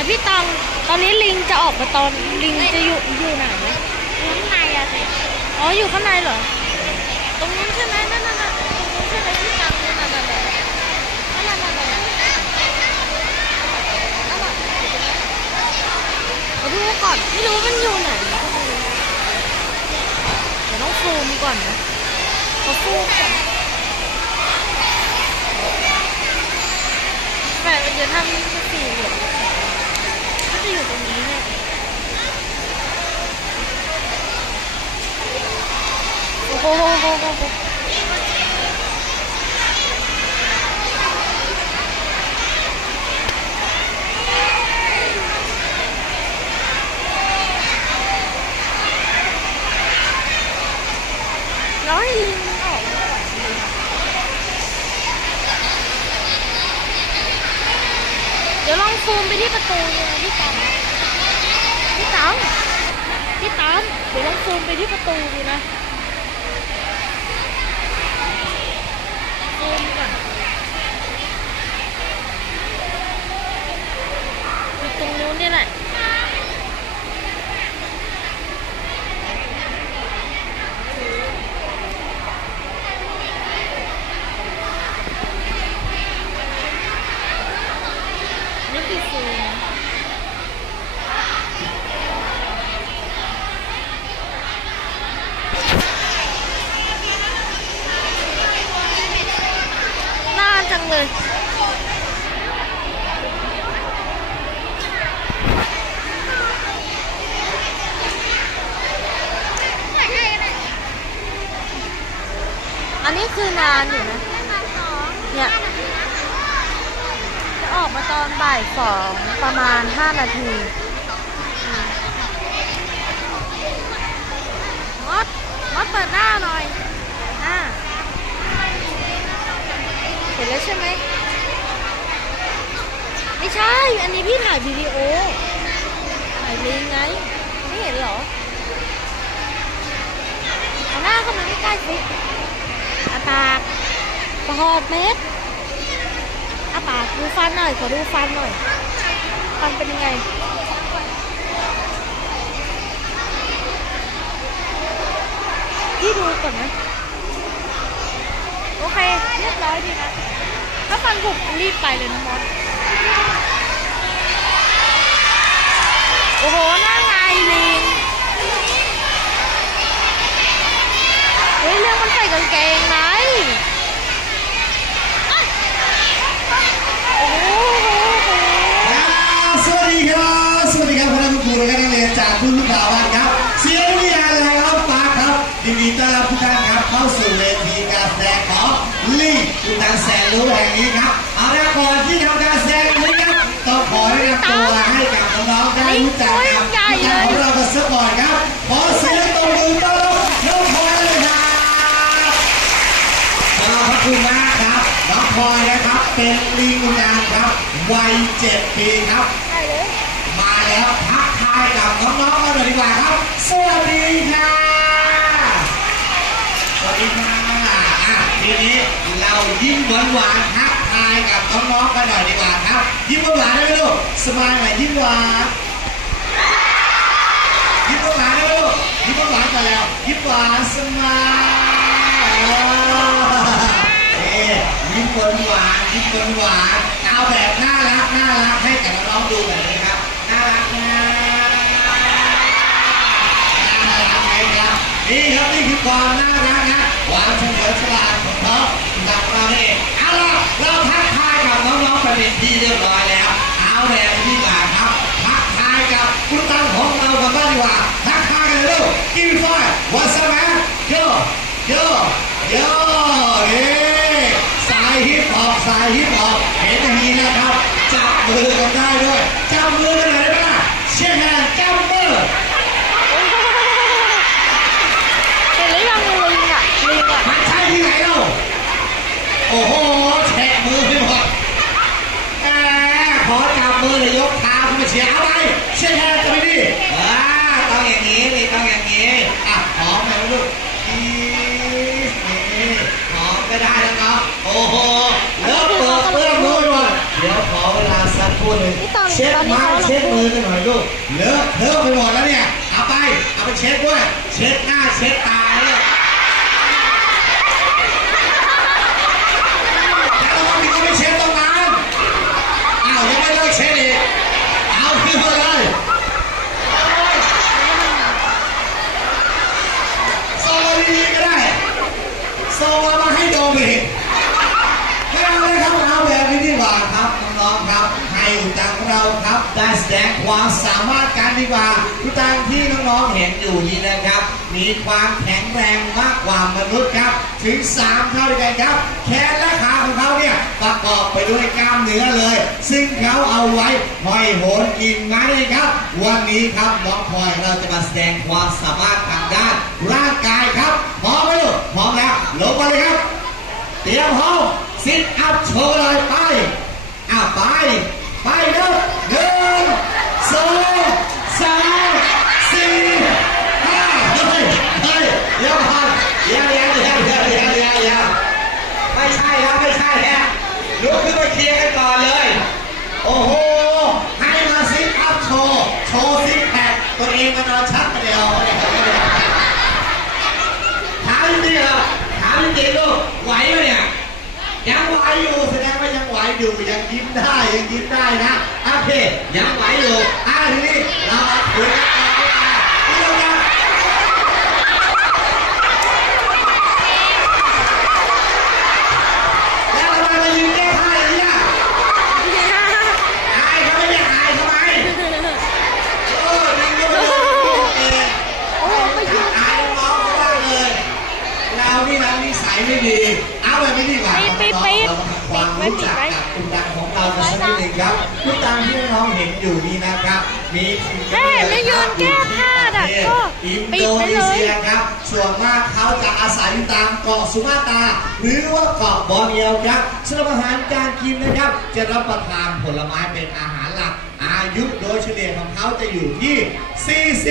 อะพี่ตองตอนนี้ลิงจะออกมาตอนลิงจะอยู่อยู่ไหนไหมข้างในอะสิอ๋ออยู่ข้างในเหรอ ตรงนู้นใช่ไหมนั่นน่ะตรงนู้นใช่ไหมที่ตังนั่นน่ะนั่นน่ะนั่นน่ะนั่นน่ะนั่นน่ะมาดูก่อนไม่รู้มันอยู่ไหนเดี๋ยวต้องซูมก่อนนะขอซูมก่อนแต่เดี๋ยวทำสี่เหลี่ยมก็จะอยู่ตรงนี้เนี่ย โอ้โหโหโหโหแล้วให้ลิงออกเดี๋ยวลองซูมไปที่ประตูเลยพี่ตามพี่ตามพี่ตามเดี๋ยวลองซูมไปที่ประตูดูนะซูมก่อนอยู่ตรงนู้นนี่แหละ นี่คือซูมน่าจัง เลย อันนี้คือนานอยู่นะ เนี่ย จะออกมาตอนบ่ายสองประมาณ5นาทีมดมดเปิดหน้าหน่อย อ่า ห็นแล้วใช่ไหมไม่ใช่ อันนี้พี่ถ่ายวิดีโอ ถ่ายลิงไง ไม่เห็นเหรอเอาหน้าเข้ามาใกล้ๆสิอาปากปอดเม็ดอาปากดูฟันหน่อย ขอดูฟันหน่อย ฟันเป็นยังไงพี่ดูก่อนนะ โอเค เรียบร้อยดีนะ ถ้าฟันผุรีบไปเลยนะมอสโอ้โหหน้าไงลิงเฮ้ยเรื่องมันใส่กางเกงนะ ลีกอุตังแสนรู้แห่งนี้ครับเอาละก่อนที่ทำการแสดงนี้ครับต้องขอแนะนำตัวให้กับน้องๆได้รู้จักกับผู้จัดของเรากันสักก่อนครับขอเสียงตบมือต้อนรับน้องพลอยเลยครับขอบพระคุณมากครับน้องพลอยนะครับเป็นลิงอุณางครับวัยเจ็ดปีครับ มาแล้วทักทายกับน้องๆกันหน่อยดีกว่าครับสวัสดีค่ะสวัสดีค่ะอะทีนี้ ยิ้มหวานๆทักทายกับน้องๆกันหน่อยดีกว่าครับ ยิ้มหวานๆได้ไหมลูกสมายหน่อยยิ้มหวานยิ้มหวานได้ไหมลูกยิ้มหวานกันแล้ว ยิ้มหวานสมายเอ๊ยิ้มหวานหวานยิ้มหวานหวานเอาแบบน่ารักน่ารักให้กับน้องๆดูแบบนี้ครับน่ารักนะน่ารักไหมครับนี่ครับนี่คือความน่า กับน้องๆไปเป็นที่เรียบร้อยแล้วเอาแบบนี้ดีกว่าครับทักทายกับคุณตังของเรากันบ้างดีกว่าทักทายกันเลยลูกกินไฟวัสแมนโยโยโยเฮ้สายฮิปฮอปสายฮิปฮอปเห็นอย่างนี้นะครับจับมือกันได้ด้วยจับมือกันหน่อยได้ไหมล่ะเชียร์แฮนด์จับมือเห็นหรือยังลิงอะลิงอะมันใช่ที่ไหนเล่าโอ้โหแฉะมือไปหมดแหมขอจับ มือเลยยกเท้าขึ้นมาเชียร์เอาไปเชียร์แทนจะไปดิอ่าต้องอย่างนี้นี่ต้องอย่างนี้อะหอมหน่อยลูกอีสนี่หอมก็ได้แล้วเนาะโอ้โหเลิกเปิดเพื่อนมือหน่อยเดี๋ยวขอเวลาสักตัวหนึ่งนี่ตอนเช็ดตอนนี้ไม้เขาเช็ดมือกันหน่อยลูกเลอะเทอะไปหมดแล้วเนี่ยเอาไปเอาไปเช็ดด้วยเช็ดหน้าเช็ดตาเนี่ยแล้วบางทีก็ไม่เช็ดตรงนั้นอ้าวยังไม่เลิกเช็ดอีกเอาขึ้นมาเลยโซ่ดีๆก็ได้โซ่มาให้โดมอีก ไม่เอาเลยครับเอาแบบนี้ดีกว่าครับน้องๆครับ ให้อุตังของเราครับได้แสดงความสามารถกันดีกว่าอุตังที่น้องๆเห็นอยู่นี้นะครับ มี ความแข็งแรงมากกว่ามนุษย์ครับถึง 3 เท่าด้วยกันครับ แขนและขาของเขาเนี่ยประกอบไปด้วยกล้ามเนื้อเลย ซึ่งเขาเอาไว้ห้อยโหนกิ่งไม้ครับ วันนี้ครับน้องพลอยเราจะมาแสดงความสามารถทางด้านร่างกายครับพร้อมไหมลูกพร้อมแล้วลงมาเลยครับ เตรียมพร้อมซิทอัพโชว์เลยไปอะไป ไปเร็วหนึ่งสองสามสี่ห้าเฮ้ยเฮ้ยเดี๋ยวก่อนเดี๋ยวเดี๋ยวเดี๋ยวเดี๋ยวเดี๋ยวเดี๋ยวเดี๋ยวไม่ใช่ครับไม่ใช่ฮะลุกขึ้นมาเคลียร์กันก่อนเลย โอ้โห ให้มาซิทอัพโชว์ โชว์ซิกแพคตัวเองมานอนชักกันเดียว ถามจริงๆเหรอถามจริงๆลูกไหวไหมเนี่ย ยังไหวอยู่แสดงว่ายังไหว อยู่ยังยิ้มได้ยังยิ้มได้นะโอเคยังไหวอยู่อะทีนี้เรามาคุยกัน นึ่งครับคุณดังที่น้องเห็นอยู่นี่นะครับ มีถึงเฮ้ยไม่ยืนแก้ผ้าน่ะก็อินปิโดดไปนีเลยเซียครับส่วนมากเขาจะอาศัยอยู่ตามเกาะสุมาตราหรือว่าเกาะบอร์เนียวครับสำหรับอาหารการกินนะครับ จะรับประทานผลไม้เป็นอาหารหลัก อายุโดยเฉลี่ยของเขาจะอยู่ที่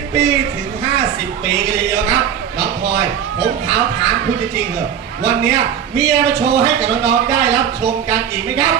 40 ปีถึง 50 ปีกันเลยทีเดียวครับน้องพลอย ผมถามถามคุณจริงๆเหรอะวันเนี้ยมีอะไรมาโชว์ให้กับน้องๆได้รับชมกันอีกไหมครับ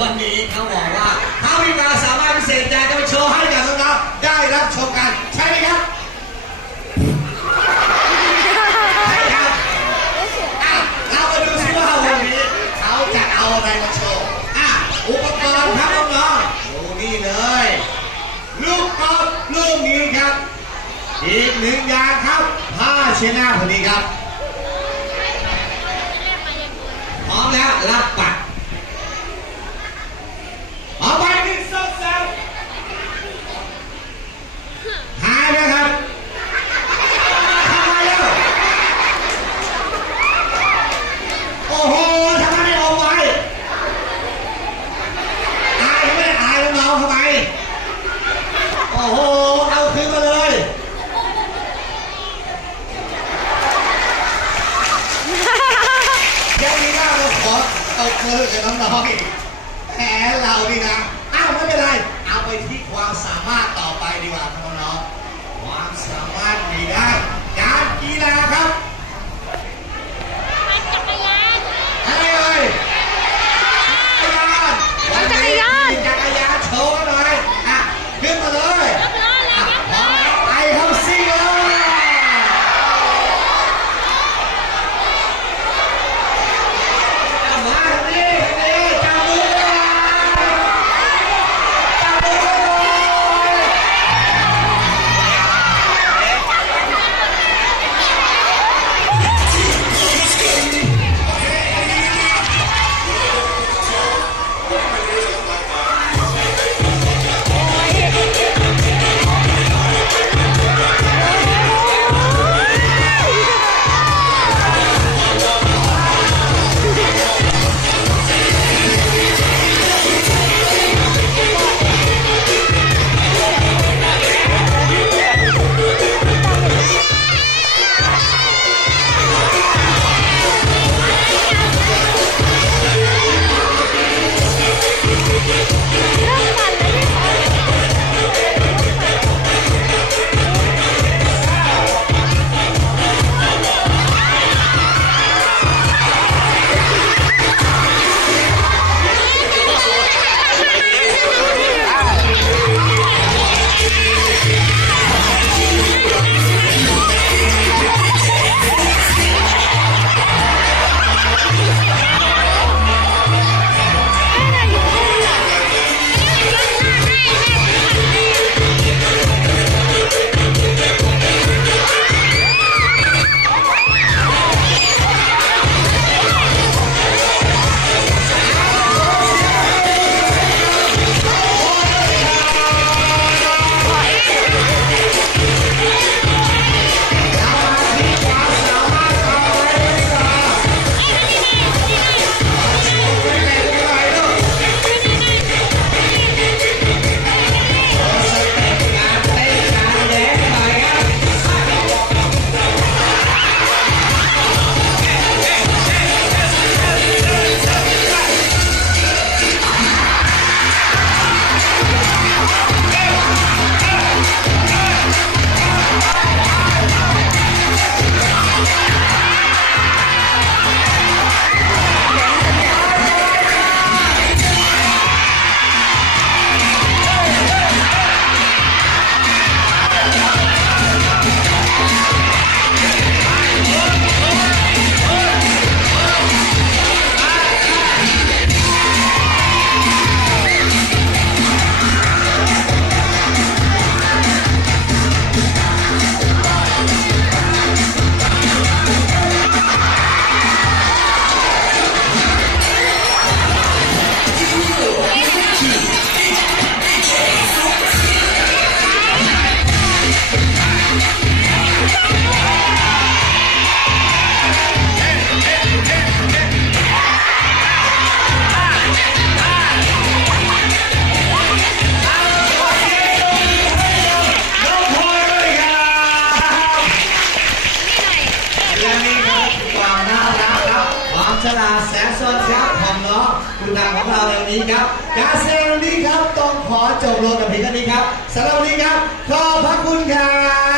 วันนี้เขาบอกว่าเขามีควาสามารถพิเศษอยากจะมาโชว์ให้กับน้องๆได้รับชมกันใช่ไหมครับใช่ครับอะเรามาดูซิว่าวันนี้เขาจะเอาอะไรมาโชว์อะอุปกรณ์ครับน้องๆดูนี่เลยลูกกอล์ฟลูกนี้ครับ อีกหนึ่งอย่างครับผ้าเช็ดหน้าพอดีครับพร้อมแล้วรับปัดเอาไปหนึ่งสองสามหายไหมครับทำไมแล้วโอ้โหทำไมไม่เอาไว้อายเขาไม่ได้อายน้องๆทำไมโอ้โห เอาคืนมาเลยยังมีหน้ามาขอตบมือ กับน้องๆอีกแหมเรานี่นะ อ้าวไม่เป็นไร เอาไปที่ความสามารถต่อไปดีกว่าุนาขของเราในวันี้ครับกาเซลนี้ครับต้องขอจบลงกับเพียงเท่านี้ครับสำหรับวันนี้ครับขอบพระคุณครับ